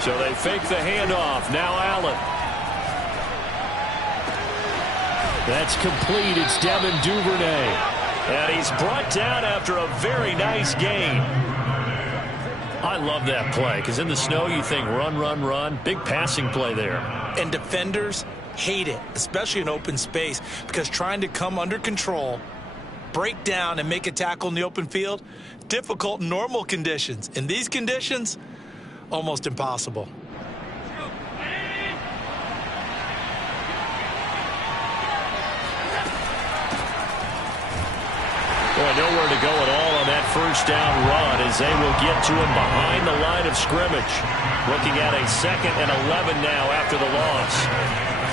So they fake the handoff. Now Allen. That's complete. It's Devin Duvernay. And he's brought down after a very nice gain. I love that play because in the snow you think run, run, run. Big passing play there. And defenders hate it, especially in open space, because trying to come under control, break down, and make a tackle in the open field, difficult in normal conditions. In these conditions, almost impossible. Boy, nowhere to go at all on that first down run as they will get to him behind the line of scrimmage. Looking at a 2nd and 11 now after the loss.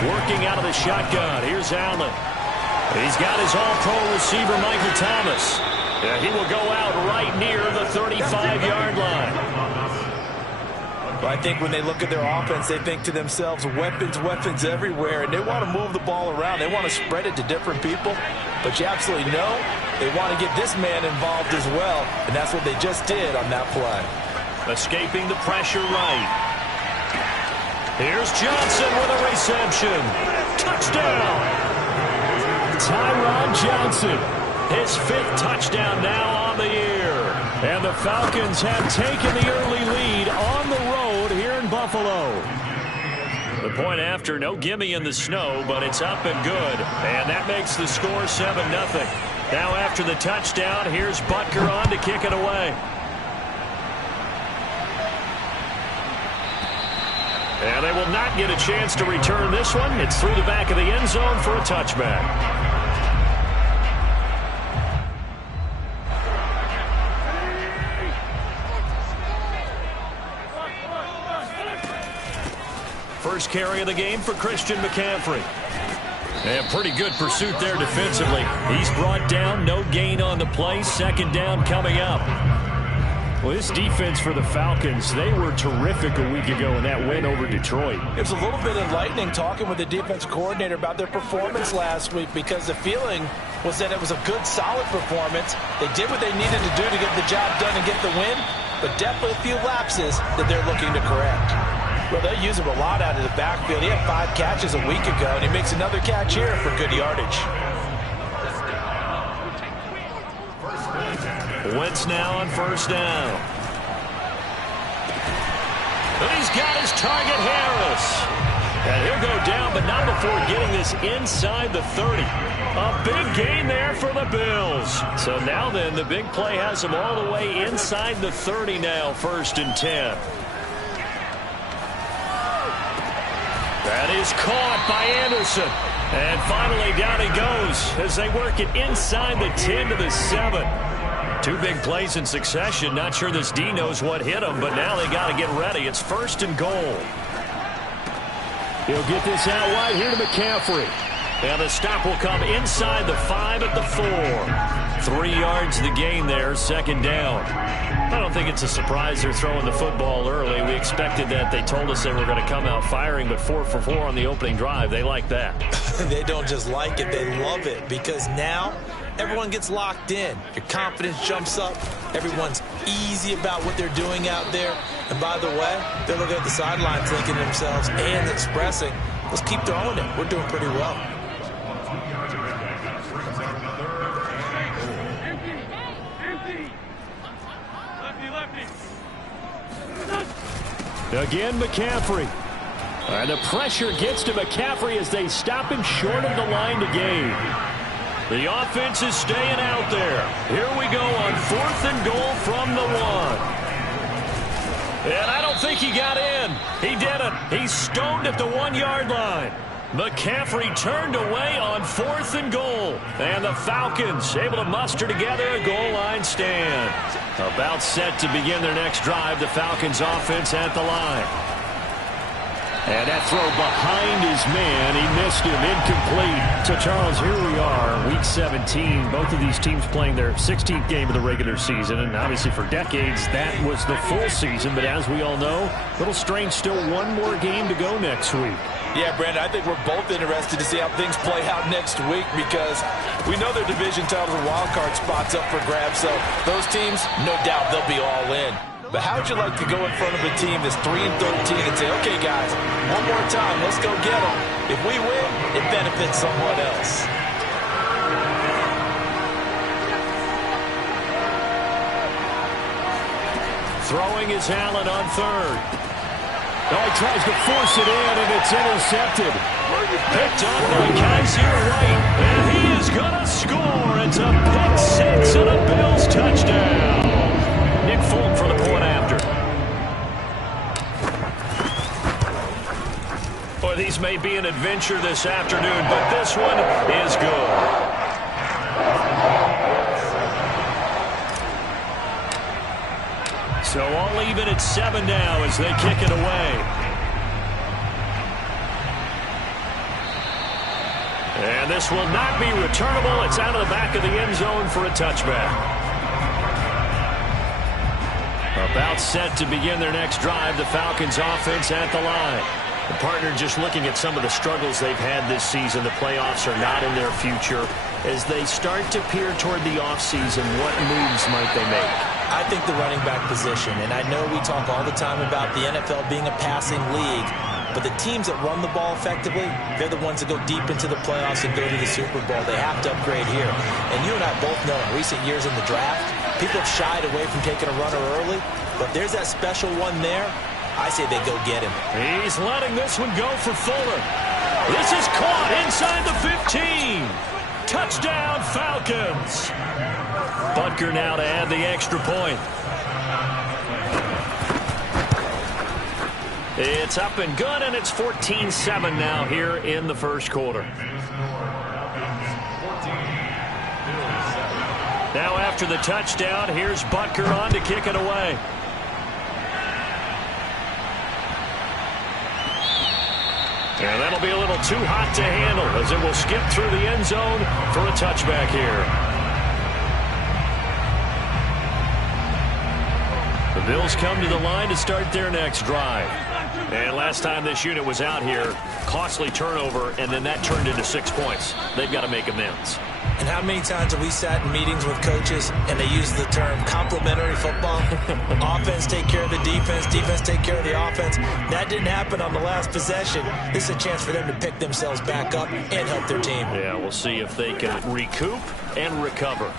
Working out of the shotgun. Here's Allen. He's got his all-pro receiver, Michael Thomas. Yeah, he will go out right near the 35-yard line. Well, I think when they look at their offense, they think to themselves, weapons, weapons everywhere, and they want to move the ball around. They want to spread it to different people, but you absolutely know they want to get this man involved as well, and that's what they just did on that play. Escaping the pressure right. Here's Johnson with a reception. Touchdown! Tyron Johnson, his 5th touchdown now on the year. And the Falcons have taken the early lead on the road here in Buffalo. The point after, no gimme in the snow, but it's up and good. And that makes the score 7-0. Now after the touchdown, here's Butker on to kick it away. And they will not get a chance to return this one. It's through the back of the end zone for a touchback. First carry of the game for Christian McCaffrey. And pretty good pursuit there defensively. He's brought down, no gain on the play. 2nd down coming up. Well, this defense for the Falcons, they were terrific a week ago in that win over Detroit. It was a little bit enlightening talking with the defense coordinator about their performance last week, because the feeling was that it was a good, solid performance. They did what they needed to do to get the job done and get the win, but definitely a few lapses that they're looking to correct. Well, they use him a lot out of the backfield. He had 5 catches a week ago, and he makes another catch here for good yardage. Wentz now on 1st down. And he's got his target, Harris. And he'll go down, but not before getting this inside the 30. A big gain there for the Bills. So now then, the big play has him all the way inside the 30 now, 1st and 10. That is caught by Anderson. And finally down he goes as they work it inside the 10 to the 7. 2 big plays in succession. Not sure this D knows what hit him, but now they got to get ready. It's 1st and goal. He'll get this out wide here to McCaffrey. And the stop will come inside the 5 at the 4. 3 yards the gain there, 2nd down. I don't think it's a surprise they're throwing the football early. We expected that. They told us they were going to come out firing, but 4 for 4 on the opening drive. They like that. They don't just like it, they love it, because now everyone gets locked in. Your confidence jumps up. Everyone's easy about what they're doing out there. And by the way, they're looking at the sideline thinking to themselves and expressing, let's keep throwing it. We're doing pretty well. Again, McCaffrey. And the pressure gets to McCaffrey as they stop him short of the line to gain. The offense is staying out there. Here we go on 4th and goal from the 1. And I don't think he got in. He didn't. He's stoned at the 1-yard line. McCaffrey turned away on 4th and goal. And the Falcons able to muster together a goal line stand. About set to begin their next drive. The Falcons offense at the line. And that throw behind his man. He missed him. Incomplete. So, Charles, here we are, Week 17. Both of these teams playing their 16th game of the regular season. And obviously for decades, that was the full season. But as we all know, a little strange, still one more game to go next week. Yeah, Brandon, I think we're both interested to see how things play out next week, because we know their division titles and wild card spots up for grabs. So those teams, no doubt, they'll be all in. But how would you like to go in front of a team that's 3-13 and say, okay, guys, one more time, let's go get them. If we win, it benefits someone else. Throwing is Allen on third. Oh, he tries to force it in, and it's intercepted. Picked up by Kaiser White, and he is going to score. It's a pick six and a Bills touchdown. Nick Folk for the point after. Boy, these may be an adventure this afternoon, but this one is good. So all even at 7 now as they kick it away. And this will not be returnable. It's out of the back of the end zone for a touchback. About set to begin their next drive, the Falcons offense at the line. The partner just looking at some of the struggles they've had this season. The playoffs are not in their future. As they start to peer toward the offseason, what moves might they make? I think the running back position, and I know we talk all the time about the NFL being a passing league, but the teams that run the ball effectively, they're the ones that go deep into the playoffs and go to the Super Bowl. They have to upgrade here. And you and I both know in recent years in the draft, people have shied away from taking a runner early, but there's that special one there. I say they go get him. He's letting this one go for Fuller. This is caught inside the 15. Touchdown, Falcons. Butker now to add the extra point. It's up and good, and it's 14-7 now here in the first quarter. Now after the touchdown, here's Butker on to kick it away. And that'll be a little too hot to handle as it will skip through the end zone for a touchback here. The Bills come to the line to start their next drive. And last time this unit was out here, costly turnover, and then that turned into 6 points. They've got to make amends. And how many times have we sat in meetings with coaches and they use the term complementary football? Offense take care of the defense, defense take care of the offense. That didn't happen on the last possession. This is a chance for them to pick themselves back up and help their team. Yeah, we'll see if they can recoup and recover.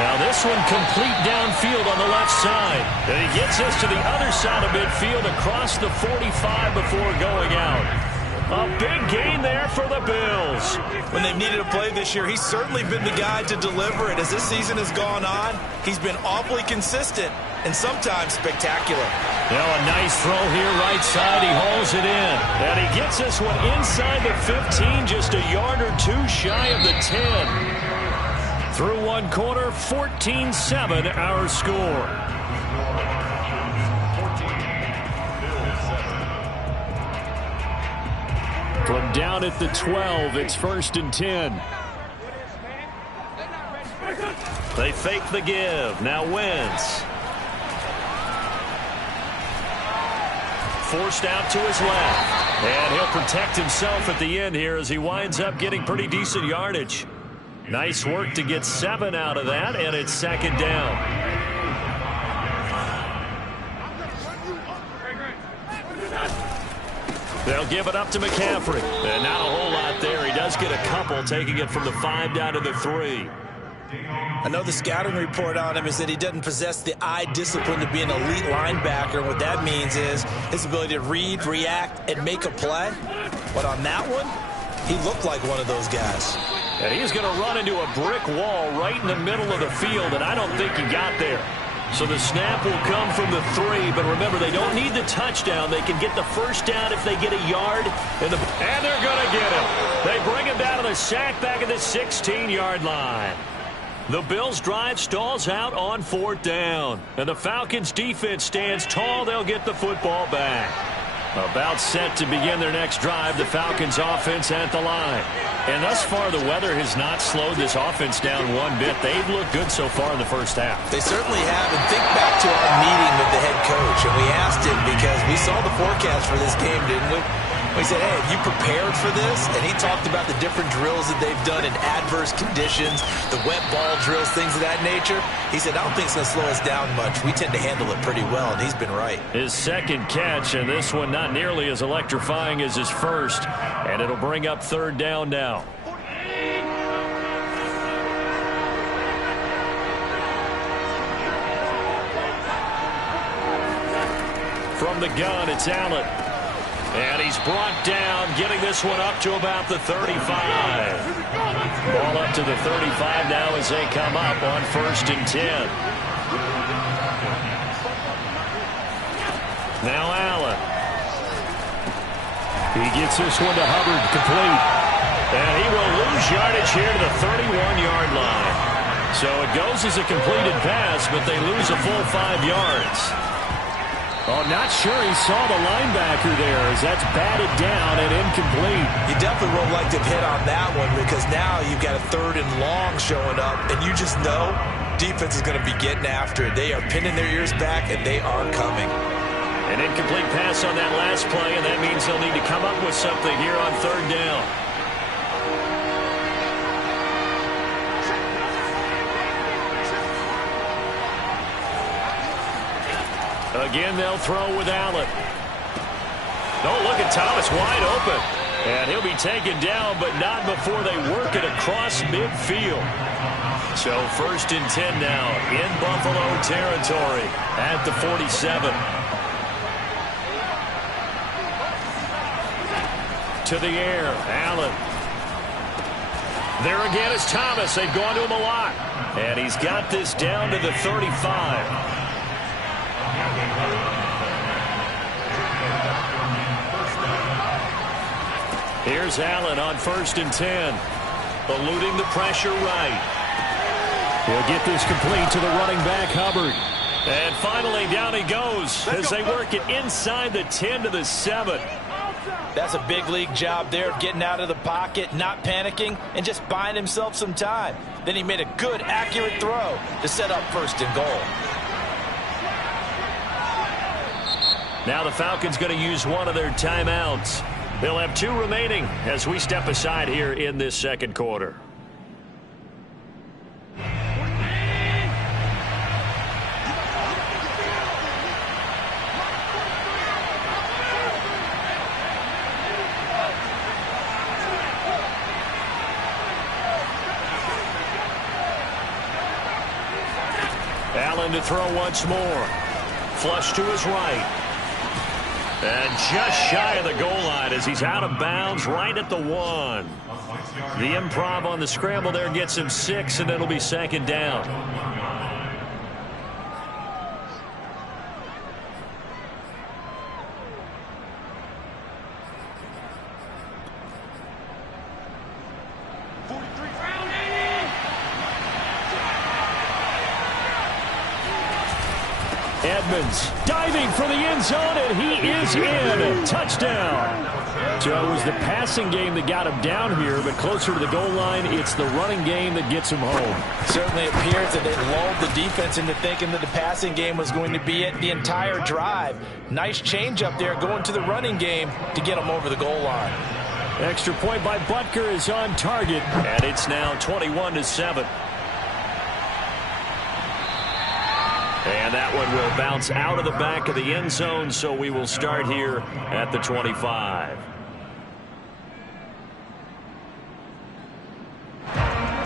Now this one complete downfield on the left side. And he gets us to the other side of midfield across the 45 before going out. A big gain there for the Bills. When they've needed a play this year, he's certainly been the guy to deliver it. As this season has gone on, he's been awfully consistent and sometimes spectacular. Now a nice throw here right side. He hauls it in. And he gets this one inside the 15, just a yard or two shy of the 10. Through one quarter, 14-7 our score. From down at the 12, it's 1st and 10. They fake the give. Now Wentz. Forced out to his left. And he'll protect himself at the end here as he winds up getting pretty decent yardage. Nice work to get 7 out of that, and it's 2nd down. They'll give it up to McCaffrey. And not a whole lot there. He does get a couple, taking it from the 5 down to the 3. I know the scouting report on him is that he doesn't possess the eye discipline to be an elite linebacker. What that means is his ability to read, react, and make a play. But on that one, he looked like one of those guys. And he's going to run into a brick wall right in the middle of the field, and I don't think he got there. So the snap will come from the 3, but remember, they don't need the touchdown. They can get the first down if they get a yard. And they're going to get him. They bring him down to the sack back at the 16-yard line. The Bills' drive stalls out on 4th down. And the Falcons' defense stands tall. They'll get the football back. About set to begin their next drive, the Falcons' offense at the line. And thus far, the weather has not slowed this offense down one bit. They've looked good so far in the first half. They certainly have. And think back to our meeting with the head coach. And we asked him because we saw the forecast for this game, didn't we? He said, hey, have you prepared for this? And he talked about the different drills that they've done in adverse conditions, the wet ball drills, things of that nature. He said, I don't think it's going to slow us down much. We tend to handle it pretty well, and he's been right. His second catch, and this one not nearly as electrifying as his first. And it'll bring up third down now. From the gun, it's Allen. And he's brought down, getting this one up to about the 35. Ball up to the 35 now as they come up on 1st and 10. Now Allen. He gets this one to Hubbard, complete. And he will lose yardage here to the 31-yard line. So it goes as a completed pass, but they lose a full 5 yards. Oh, not sure he saw the linebacker there as that's batted down and incomplete. You definitely would like to have hit on that one because now you've got a 3rd and long showing up, and you just know defense is going to be getting after it. They are pinning their ears back, and they are coming. An incomplete pass on that last play, and that means they'll need to come up with something here on 3rd down. Again, they'll throw with Allen. Oh, look at Thomas wide open. And he'll be taken down, but not before they work it across midfield. So 1st and 10 now in Buffalo territory at the 47. To the air, Allen. There again is Thomas. They've gone to him a lot. And he's got this down to the 35. Here's Allen on 1st and 10. Eluding the pressure right. He'll get this complete to the running back, Hubbard. And finally, down he goes as they work it inside the 10 to the 7. That's a big league job there of getting out of the pocket, not panicking, and just buying himself some time. Then he made a good, accurate throw to set up 1st and goal. Now the Falcons going to use one of their timeouts. They'll have 2 remaining as we step aside here in this 2nd quarter. Allen to throw once more. Flush to his right. And just shy of the goal line as he's out of bounds right at the 1. The improv on the scramble there gets him 6, and it'll be 2nd down. Edmonds diving for the end zone, and he is in. Touchdown. So it was the passing game that got him down here, but closer to the goal line, it's the running game that gets him home. Certainly appears that they lulled the defense into thinking that the passing game was going to be it the entire drive. Nice change up there going to the running game to get him over the goal line. Extra point by Butker is on target, and it's now 21-7. And that one will bounce out of the back of the end zone, so we will start here at the 25.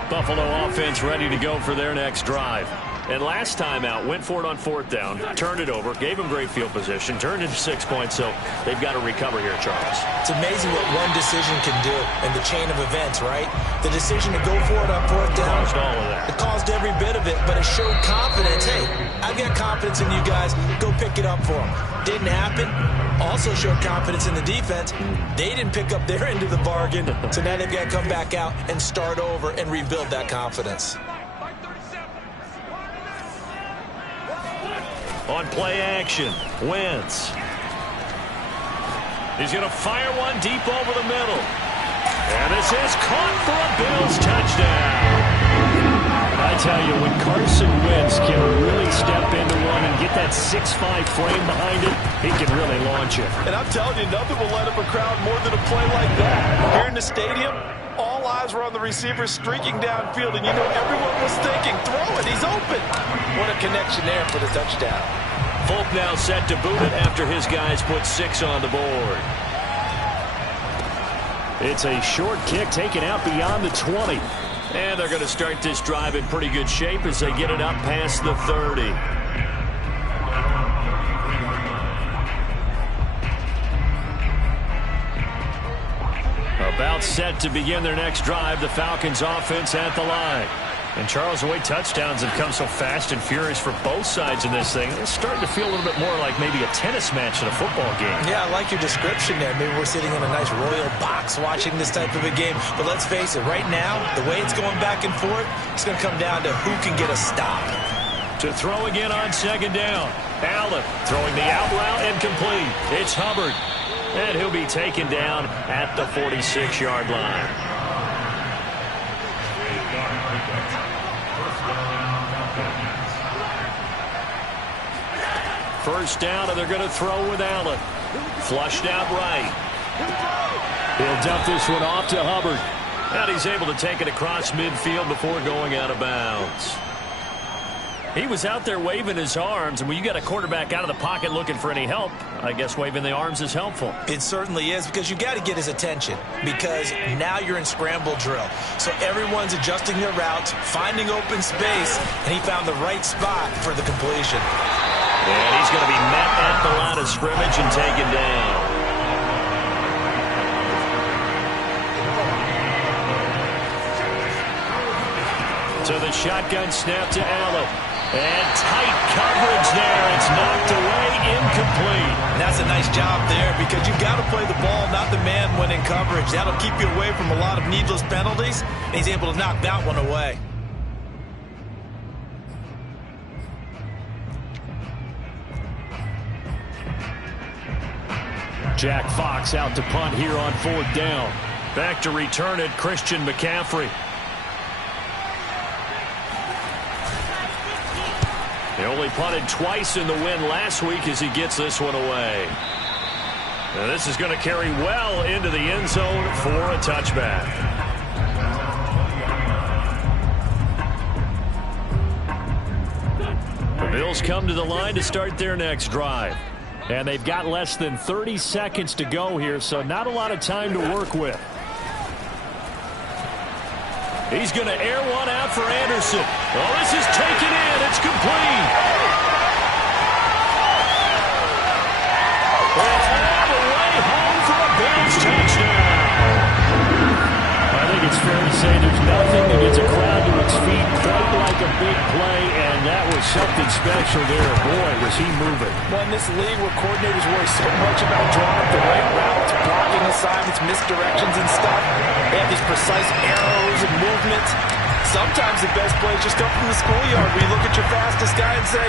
Buffalo offense ready to go for their next drive. And last time out, went for it on 4th down, turned it over, gave them great field position, turned it to 6 points, so they've got to recover here, Charles. It's amazing what one decision can do in the chain of events, right? The decision to go for it on 4th down. Caused all of that. It caused every bit of it, but it showed confidence. Hey, I've got confidence in you guys. Go pick it up for them. Didn't happen. Also showed confidence in the defense. They didn't pick up their end of the bargain, so now they've got to come back out and start over and rebuild that confidence. On play action, Wentz. He's going to fire one deep over the middle. And this is caught for a Bills touchdown. I tell you, when Carson Wentz can really step into one and get that 6'5" frame behind him, he can really launch it. And I'm telling you, nothing will light up a crowd more than a play like that. Here in the stadium, all eyes were on the receiver streaking downfield, and you know everyone was thinking, throw it, he's open. What a connection there for the touchdown. Folk now set to boot it after his guys put 6 on the board. It's a short kick taken out beyond the 20. And they're going to start this drive in pretty good shape as they get it up past the 30. About set to begin their next drive, the Falcons offense at the line. And Charles, the way touchdowns have come so fast and furious for both sides in this thing, it's starting to feel a little bit more like maybe a tennis match in a football game. Yeah, I like your description there. Maybe we're sitting in a nice royal box watching this type of a game. But let's face it, right now, the way it's going back and forth, it's going to come down to who can get a stop. To throw again on second down. Allen throwing the out route incomplete. It's Hubbard. And he'll be taken down at the 46-yard line. First down, and they're going to throw with Allen. Flushed out right. He'll dump this one off to Hubbard. And he's able to take it across midfield before going out of bounds. He was out there waving his arms, and when you got a quarterback out of the pocket looking for any help, I guess waving the arms is helpful. It certainly is, because you got to get his attention, because now you're in scramble drill. So everyone's adjusting their routes, finding open space, and he found the right spot for the completion. And he's going to be met at the line of scrimmage and taken down. To the shotgun snap to Allen. And tight coverage there. It's knocked away, incomplete. And that's a nice job there, because you've got to play the ball, not the man when in coverage. That'll keep you away from a lot of needless penalties, and he's able to knock that one away. Jack Fox out to punt here on 4th down. Back to return it, Christian McCaffrey. He only punted twice in the win last week as he gets this one away. Now this is going to carry well into the end zone for a touchback. The Bills come to the line to start their next drive. And they've got less than 30 seconds to go here, so not a lot of time to work with. He's going to air one out for Anderson. Oh, this is taken in. It's complete. All the way home for a Bills touchdown. I think it's fair to say there's nothing that gets a crowd to its feet quite like a big play, and that was something special there. Boy, was he moving. Well, in this league where coordinators worry so much about drawing up the right routes, blocking assignments, misdirections and stuff, they have these precise arrows and movements. Sometimes the best plays just come from the schoolyard where you look at your fastest guy and say,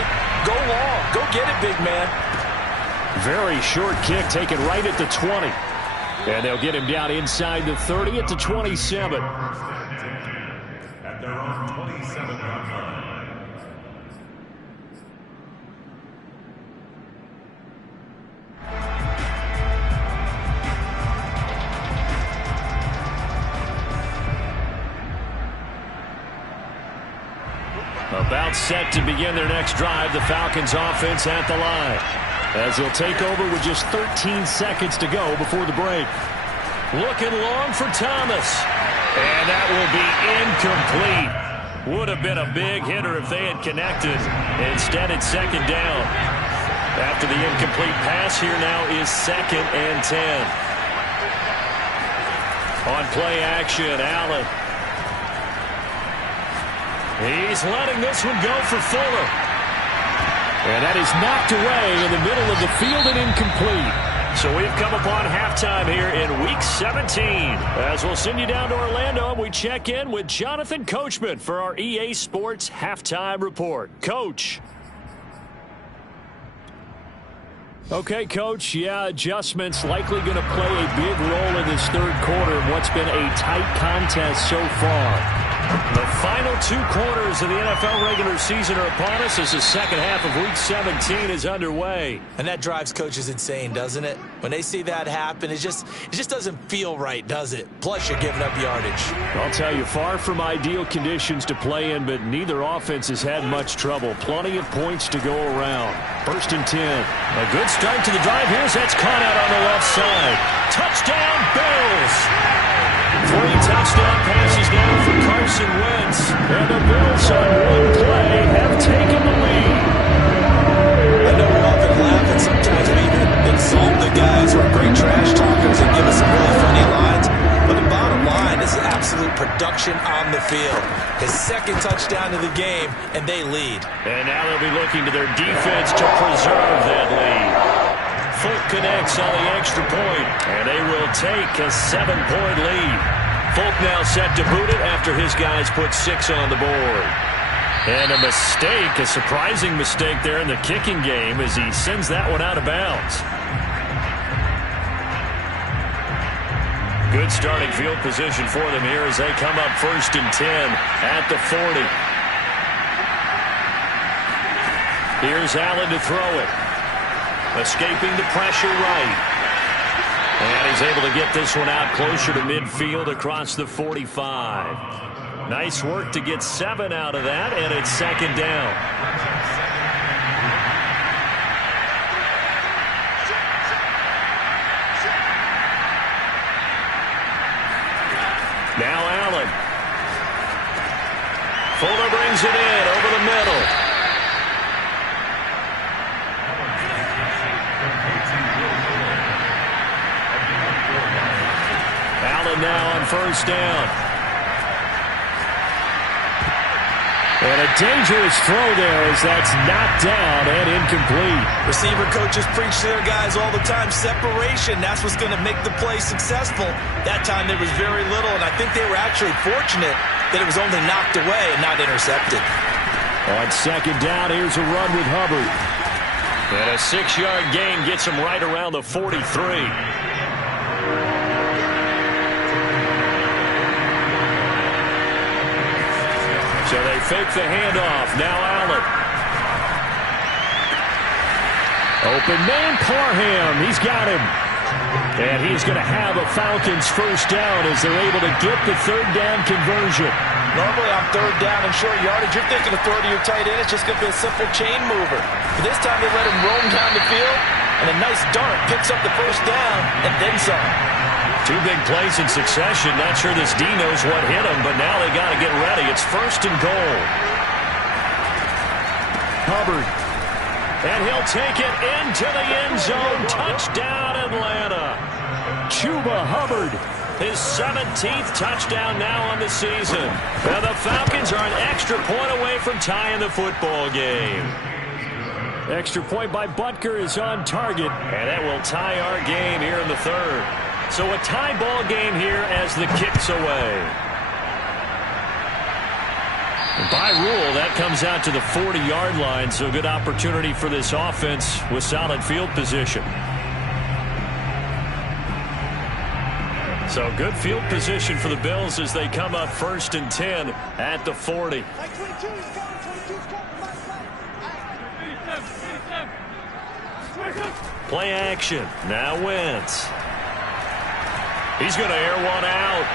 go long, go get it, big man. Very short kick taken right at the 20. And they'll get him down inside the 30 at the 27. At their own 27-yard line. About set to begin their next drive, the Falcons offense at the line. As they'll take over with just 13 seconds to go before the break. Looking long for Thomas. And that will be incomplete. Would have been a big hitter if they had connected. Instead, it's second down. After the incomplete pass, here now is 2nd and 10. On play action, Allen. He's letting this one go for Fuller. And that is knocked away in the middle of the field and incomplete. So we've come upon halftime here in Week 17. As we'll send you down to Orlando, we check in with Jonathan Coachman for our EA Sports Halftime Report. Coach. Okay, Coach, yeah, adjustments likely going to play a big role in this third quarter in what's been a tight contest so far. The final 2 quarters of the NFL regular season are upon us as the second half of Week 17 is underway. And that drives coaches insane, doesn't it? When they see that happen, it just doesn't feel right, does it? Plus, you're giving up yardage. I'll tell you, far from ideal conditions to play in, but neither offense has had much trouble. Plenty of points to go around. 1st and 10. A good start to the drive. Here's that's caught out on the left side. Touchdown, Bills! 3 touchdown passes now for Carson Wentz. And the Bills on one play have taken the lead. I know we often laugh and sometimes we even insult the guys who are great trash talkers and give us some really funny lines. But the bottom line is absolute production on the field. His 2nd touchdown of the game, and they lead. And now they'll be looking to their defense to preserve that lead. Folk connects on the extra point, and they will take a 7-point lead. Folk now set to boot it after his guys put 6 on the board. And a mistake, a surprising mistake there in the kicking game as he sends that one out of bounds. Good starting field position for them here as they come up 1st and 10 at the 40. Here's Allen to throw it. Escaping the pressure right. And he's able to get this one out closer to midfield across the 45. Nice work to get 7 out of that, and it's 2nd down. Now Allen. Fuller brings it in over the middle. Allen now on 1st down. And a dangerous throw there as that's knocked down and incomplete. Receiver coaches preach to their guys all the time. Separation, that's what's going to make the play successful. That time there was very little, and I think they were actually fortunate that it was only knocked away and not intercepted. On 2nd down, here's a run with Hubbard. And a 6-yard gain gets him right around the 43. So they fake the handoff. Now Allen. Open man, Parham. He's got him. And he's going to have a Falcons 1st down as they're able to get the 3rd down conversion. Normally on 3rd down and short yardage, you're thinking of throw to your tight end. It's just going to be a simple chain mover. But this time they let him roam down the field, and a nice dart picks up the 1st down and then some. 2 big plays in succession. Not sure this D knows what hit him, but now they got to get ready. It's 1st and goal. Hubbard. And he'll take it into the end zone. Touchdown, Atlanta. Chuba Hubbard. His 17th touchdown now on the season. And the Falcons are an extra point away from tying the football game. Extra point by Butker is on target. And that will tie our game here in the 3rd. So a tie ball game here as the kick's away. By rule, that comes out to the 40-yard line, so good opportunity for this offense with solid field position. So good field position for the Bills as they come up 1st and 10 at the 40. Play action. Now Wentz. He's going to air one out.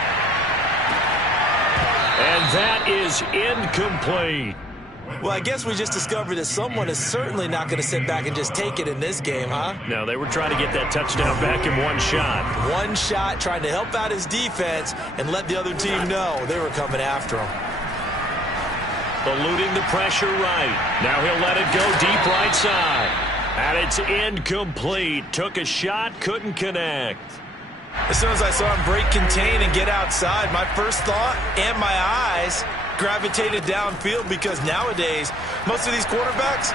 And that is incomplete. Well, I guess we just discovered that someone is certainly not going to sit back and just take it in this game, huh? No, they were trying to get that touchdown back in one shot. One shot, trying to help out his defense and let the other team know they were coming after him. Eluding the pressure right. Now he'll let it go deep right side. And it's incomplete. Took a shot, couldn't connect. As soon as I saw him break contain and get outside, my first thought and my eyes gravitated downfield, because nowadays, most of these quarterbacks,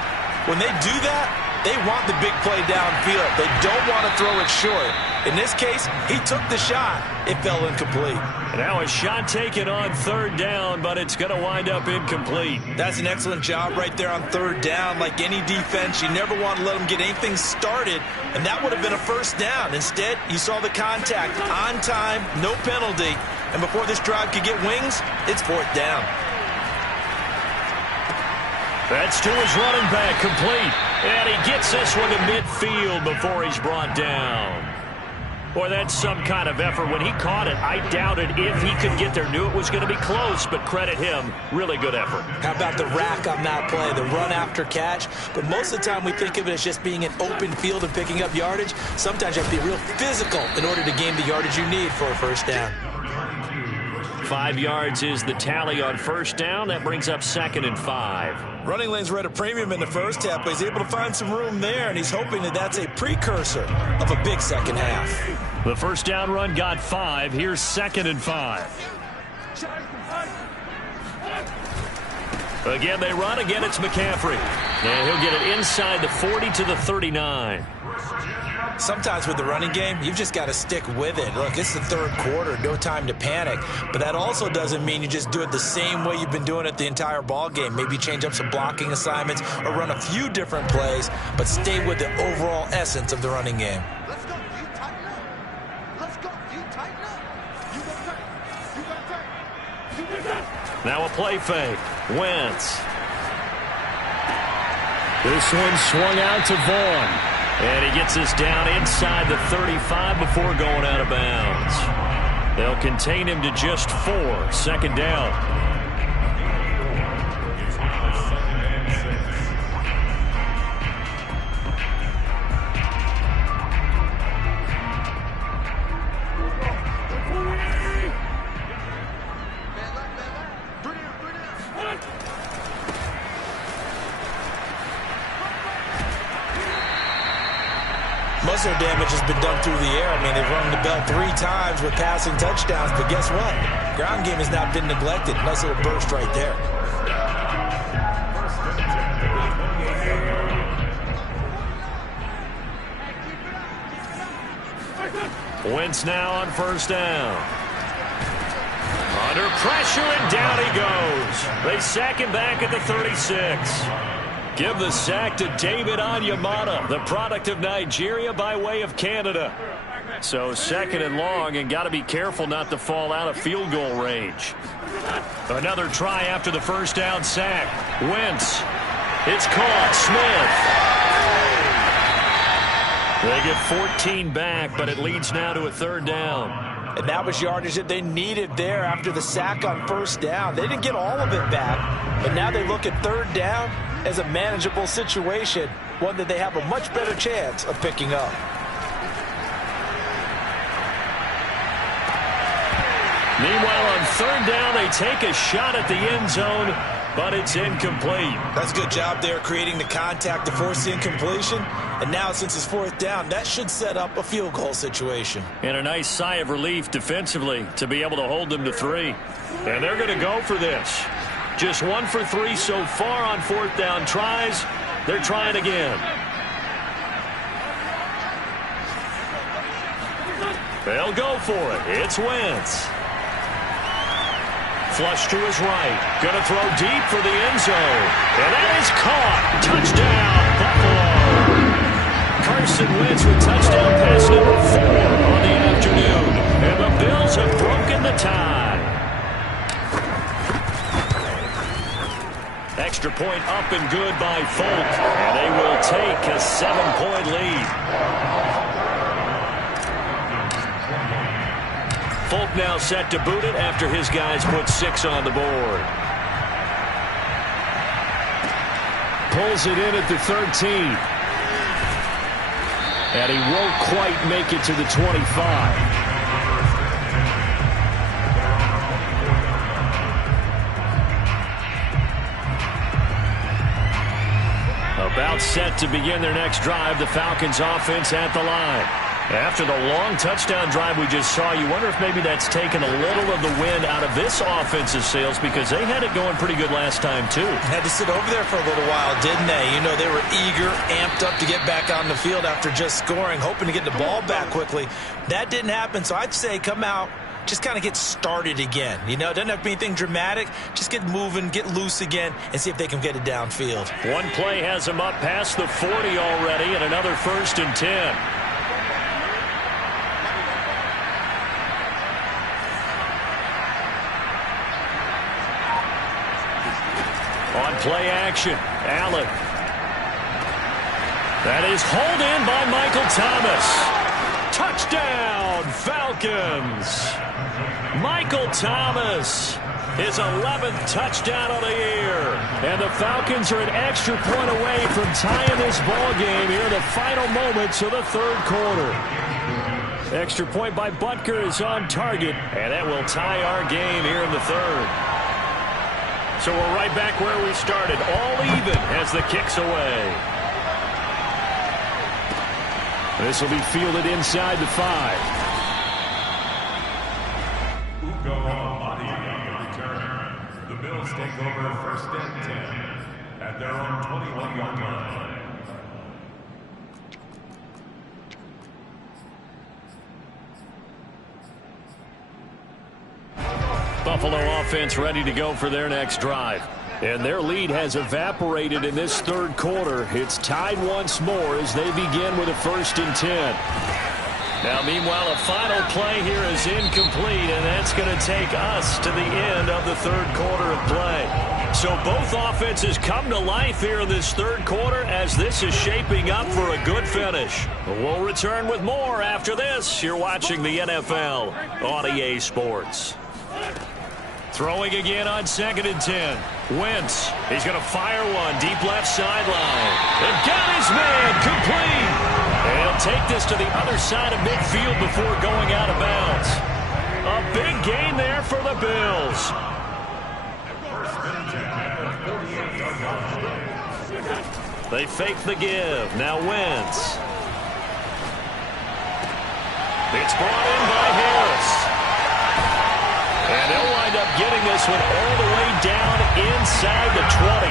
when they do that, they want the big play downfield. They don't want to throw it short. In this case, he took the shot. It fell incomplete. Now a shot taken on 3rd down, but it's going to wind up incomplete. That's an excellent job right there on 3rd down. Like any defense, you never want to let them get anything started, and that would have been a 1st down. Instead, you saw the contact on time, no penalty, And before this drive could get wings, it's 4th down. That's to his running back, complete. And he gets this one to midfield before he's brought down. Boy, that's some kind of effort. When he caught it, I doubted if he could get there. Knew it was going to be close, but credit him. Really good effort. How about the rack on that play, the run after catch? But most of the time we think of it as just being an open field and picking up yardage. Sometimes you have to be real physical in order to gain the yardage you need for a 1st down. 5 yards is the tally on 1st down. That brings up 2nd and 5. Running lanes were at a premium in the first half, but he's able to find some room there, and he's hoping that that's a precursor of a big second half. The 1st down run got 5. Here's 2nd and 5. Again, they run. Again, it's McCaffrey. And he'll get it inside the 40 to the 39. Sometimes with the running game, you've just got to stick with it. Look, it's the 3rd quarter, no time to panic. But that also doesn't mean you just do it the same way you've been doing it the entire ball game. Maybe change up some blocking assignments or run a few different plays, but stay with the overall essence of the running game. Let's go. You tighten up. Let's go. You tighten up. You got tight. You got tight. You got tight. Now a play fake. Wentz. This one swung out to Vaughn. And he gets this down inside the 35 before going out of bounds. They'll contain him to just 4. 2nd down. Most of their damage has been done through the air. I mean, they've rung the bell 3 times with passing touchdowns, but guess what? Ground game has not been neglected. Nice little burst right there. Wentz now on 1st down. Under pressure, and down he goes. They sack him back at the 36. Give the sack to David Onyemata, the product of Nigeria by way of Canada. So 2nd and long, and got to be careful not to fall out of field goal range. Another try after the 1st down sack. Wentz. It's caught. Smith. They get 14 back, but it leads now to a 3rd down. And that was yardage that they needed there after the sack on 1st down. They didn't get all of it back, but now they look at 3rd down as a manageable situation, one that they have a much better chance of picking up. Meanwhile, on 3rd down, they take a shot at the end zone, but it's incomplete. That's a good job there creating the contact to force the incompletion. And now, since it's 4th down, that should set up a field goal situation. And a nice sigh of relief defensively to be able to hold them to 3. And they're going to go for this. Just 1 for 3 so far on 4th down tries. They're trying again. They'll go for it. It's Wentz. Flush to his right. Going to throw deep for the end zone. And that is caught. Touchdown, Buffalo. Carson Wentz with touchdown pass number 4 on the afternoon. And the Bills have broken the tie. Extra point up and good by Folk, and they will take a 7-point lead. Folk now set to boot it after his guys put 6 on the board. Pulls it in at the 13. And he won't quite make it to the 25. About set to begin their next drive, the Falcons offense at the line. After the long touchdown drive we just saw, you wonder if maybe that's taken a little of the wind out of this offensive sails, because they had it going pretty good last time too. Had to sit over there for a little while, didn't they? You know, they were eager, amped up to get back on the field after just scoring, hoping to get the ball back quickly. That didn't happen, so I'd say come out, just kind of get started again. You know, it doesn't have to be anything dramatic. Just get moving, get loose again, and see if they can get it downfield. One play has them up past the 40 already, and another 1st and 10. On play action, Allen. That is hauled in by Michael Thomas. Touchdown, Falcons. Michael Thomas, his 11th touchdown of the year. And the Falcons are an extra point away from tying this ball game here in the final moments of the third quarter. Extra point by Butker is on target, and that will tie our game here in the third. So we're right back where we started, all even as the kick's away. This will be fielded inside the 5. The Bills take over first and 10 at their own 21-yard line. Buffalo offense ready to go for their next drive. And their lead has evaporated in this third quarter. It's tied once more as they begin with a 1st and 10. Now, meanwhile, a final play here is incomplete, and that's going to take us to the end of the third quarter of play. So both offenses come to life here in this third quarter as this is shaping up for a good finish. We'll return with more after this. You're watching the NFL on EA Sports. Throwing again on 2nd and 10. Wentz, he's going to fire one deep left sideline. And got his man complete. And he'll take this to the other side of midfield before going out of bounds. A big gain there for the Bills. They fake the give. Now Wentz. It's brought in by Harris. And they'll wind up getting this one all the way down inside the 20.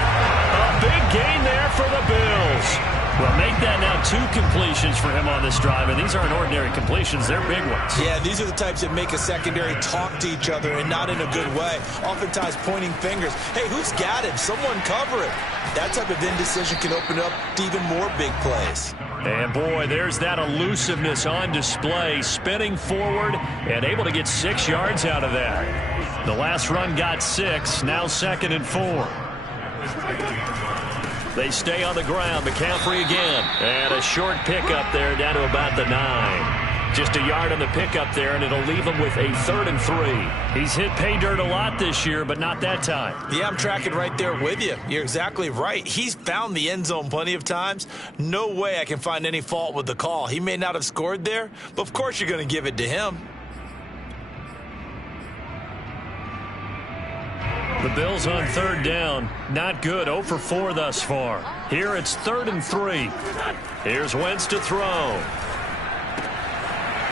A big gain there for the Bills. Well, make that now 2 completions for him on this drive, and these aren't ordinary completions. They're big ones. Yeah, these are the types that make a secondary talk to each other and not in a good way. Oftentimes pointing fingers. Hey, who's got him? Someone cover it. That type of indecision can open up to even more big plays. And, boy, there's that elusiveness on display, spinning forward and able to get 6 yards out of that. The last run got 6, now 2nd and 4. They stay on the ground. McCaffrey again. And a short pickup there down to about the 9. Just a yard on the pickup there, and it'll leave him with a 3rd and 3. He's hit pay dirt a lot this year, but not that time. Yeah, I'm tracking right there with you. You're exactly right. He's found the end zone plenty of times. No way I can find any fault with the call. He may not have scored there, but of course you're going to give it to him. The Bills on 3rd down. Not good. 0 for 4 thus far. Here it's 3rd and 3. Here's Wentz to throw.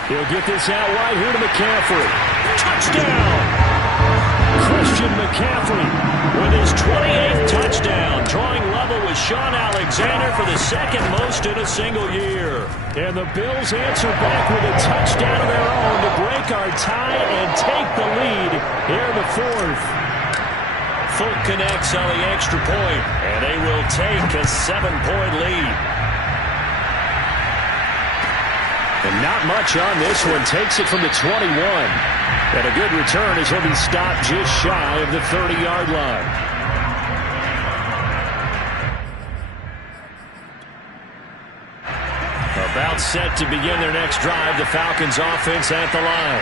He'll get this out wide here to McCaffrey. Touchdown! Christian McCaffrey with his 28th touchdown, drawing level with Sean Alexander for the 2nd most in a single year. And the Bills answer back with a touchdown of their own to break our tie and take the lead here in the 4th. Fulk connects on the extra point, and they will take a 7-point lead. And not much on this one. Takes it from the 21. And a good return as he'll be stopped just shy of the 30-yard line. About set to begin their next drive, the Falcons offense at the line.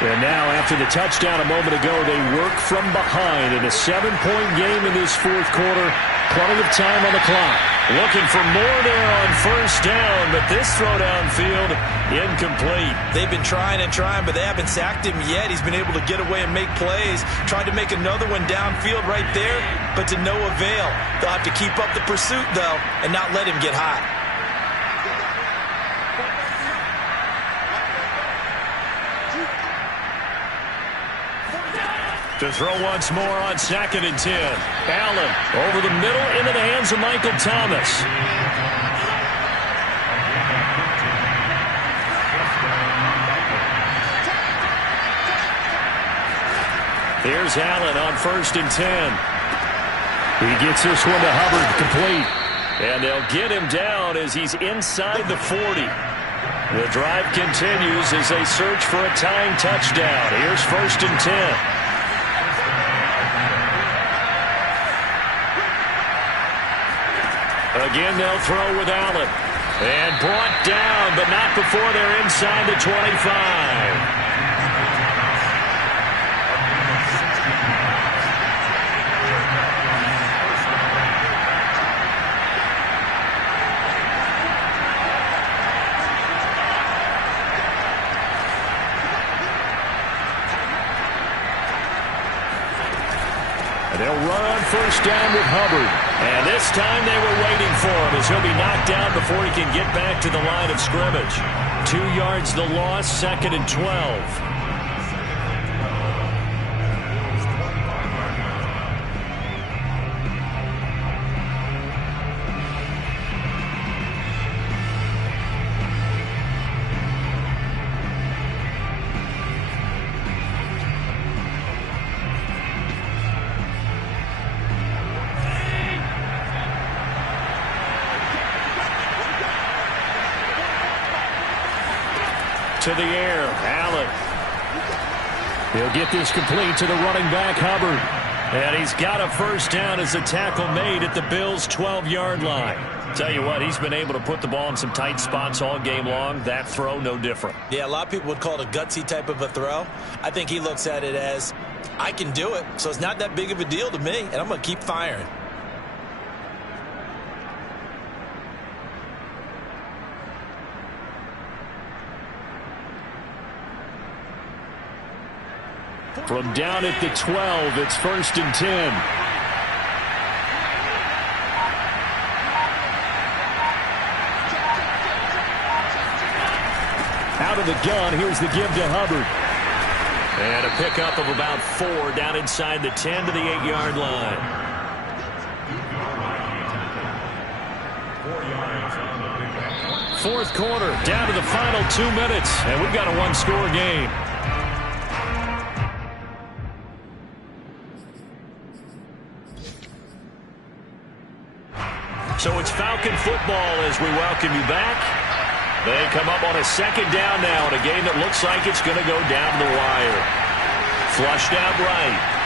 And now, after the touchdown a moment ago, they work from behind in a 7-point game in this 4th quarter. Plenty of time on the clock. Looking for more there on 1st down, but this throw downfield, incomplete. They've been trying and trying, but they haven't sacked him yet. He's been able to get away and make plays. Tried to make another one downfield right there, but to no avail. They'll have to keep up the pursuit, though, and not let him get hot. To throw once more on 2nd and 10. Allen over the middle into the hands of Michael Thomas. Here's Allen on 1st and 10. He gets this one to Hubbard, complete. And they'll get him down as he's inside the 40. The drive continues as they search for a tying touchdown. Here's 1st and 10. Again, they'll throw with Allen. And brought down, but not before they're inside the 25. They'll run on first down with Hubbard. And this time they were waiting for him as he'll be knocked down before he can get back to the line of scrimmage. 2 yards the loss, 2nd and 12. To the air, Allen. He'll get this complete to the running back, Hubbard. And he's got a first down as a tackle made at the Bills' 12-yard line. Tell you what, he's been able to put the ball in some tight spots all game long. That throw, no different. Yeah, a lot of people would call it a gutsy type of a throw. I think he looks at it as, I can do it, so it's not that big of a deal to me, and I'm going to keep firing. From down at the 12, it's 1st and 10. Out of the gun, here's the give to Hubbard. And a pickup of about 4 down inside the 10 to the 8-yard line. 4th quarter, down to the final 2 minutes, and we've got a 1-score game. So it's Falcon football as we welcome you back. They come up on a 2nd down now in a game that looks like it's going to go down the wire. Flushed out right.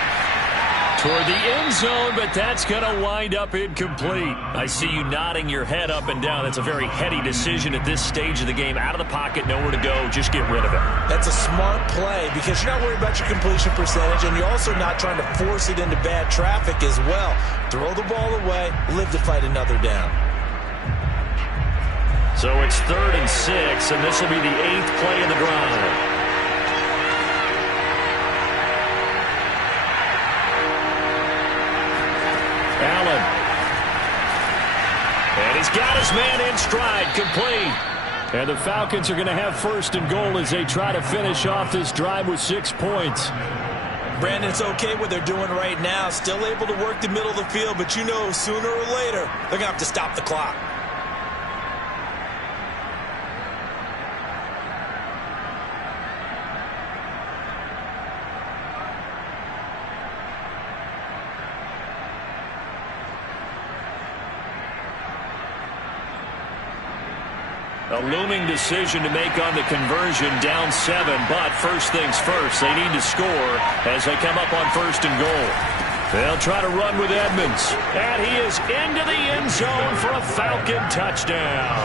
Toward the end zone, but that's going to wind up incomplete. I see you nodding your head up and down. That's a very heady decision at this stage of the game. Out of the pocket, nowhere to go. Just get rid of it. That's a smart play because you're not worried about your completion percentage, and you're also not trying to force it into bad traffic as well. Throw the ball away, live to fight another down. So it's 3rd and 6, and this will be the 8th play of the drive. Allen. And he's got his man in stride, complete. And the Falcons are going to have 1st and goal as they try to finish off this drive with 6 points. Brandon, it's okay what they're doing right now. Still able to work the middle of the field, but you know sooner or later they're going to have to stop the clock. A looming decision to make on the conversion, down 7, but first things first, they need to score as they come up on 1st and goal. They'll try to run with Edmonds, and he is into the end zone for a Falcon touchdown.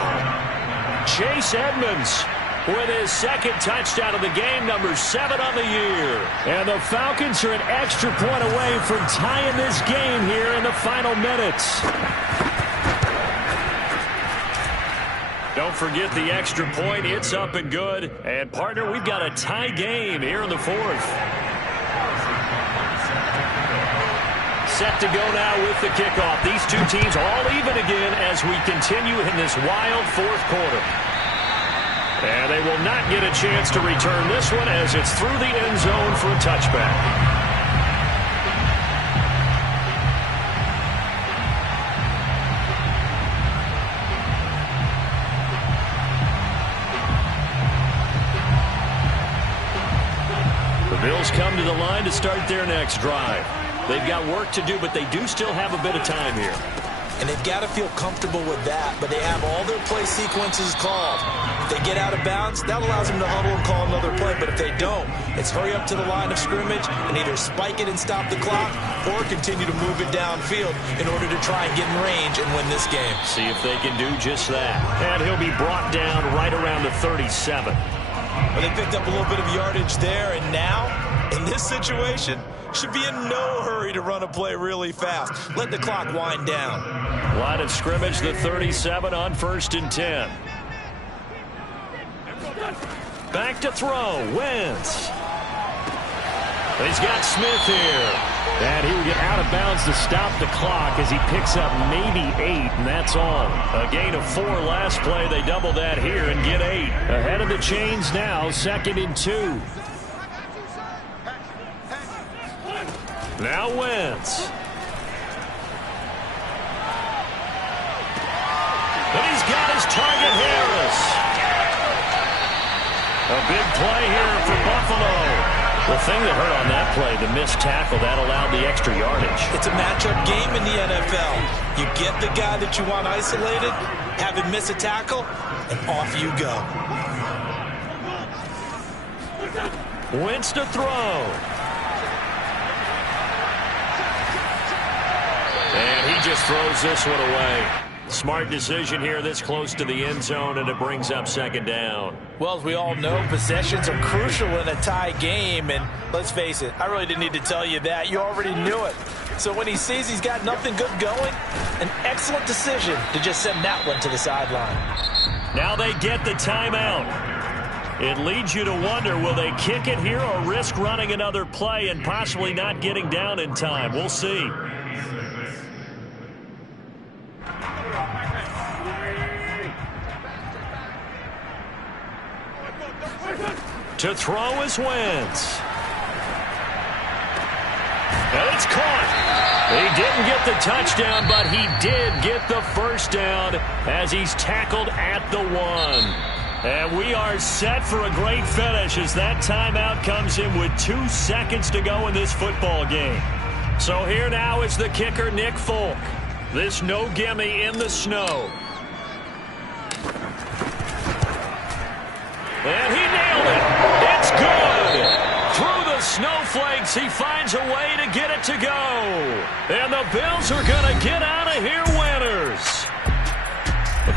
Chase Edmonds with his 2nd touchdown of the game, number 7 on the year. And the Falcons are an extra point away from tying this game here in the final minutes. Don't forget the extra point. It's up and good. And, partner, we've got a tie game here in the 4th. Set to go now with the kickoff. These two teams all even again as we continue in this wild 4th quarter. And they will not get a chance to return this one as it's through the end zone for a touchback. Bills come to the line to start their next drive. They've got work to do, but they do still have a bit of time here. And they've got to feel comfortable with that, but they have all their play sequences called. If they get out of bounds, that allows them to huddle and call another play. But if they don't, it's hurry up to the line of scrimmage and either spike it and stop the clock or continue to move it downfield in order to try and get in range and win this game. See if they can do just that. And he'll be brought down right around the 37. Well, they picked up a little bit of yardage there, and now, in this situation, should be in no hurry to run a play really fast. Let the clock wind down. Line of scrimmage, the 37 on 1st and 10. Back to throw, Wentz. He's got Smith here. And he will get out of bounds to stop the clock as he picks up maybe 8, and that's all. A gain of 4 last play. They double that here and get 8. Ahead of the chains now, 2nd and 2. Now Wentz. And he's got his target, Harris. A big play here for Buffalo. The thing that hurt on that play, the missed tackle, that allowed the extra yardage. It's a matchup game in the NFL. You get the guy that you want isolated, have him miss a tackle, and off you go. Wentz to throw. And he just throws this one away. Smart decision here this close to the end zone, and it brings up 2nd down. Well, as we all know, possessions are crucial in a tie game, and let's face it, I really didn't need to tell you that. You already knew it. So when he sees he's got nothing good going, an excellent decision to just send that one to the sideline. Now they get the timeout. It leads you to wonder, will they kick it here or risk running another play and possibly not getting down in time? We'll see. To throw is Wentz. And it's caught. He didn't get the touchdown, but he did get the first down as he's tackled at the 1. And we are set for a great finish as that timeout comes in with 2 seconds to go in this football game. So here now is the kicker, Nick Folk. This no gimme in the snow. And he nailed it. It's good. Through the snowflakes, he finds a way to get it to go. And the Bills are going to get out of here winners.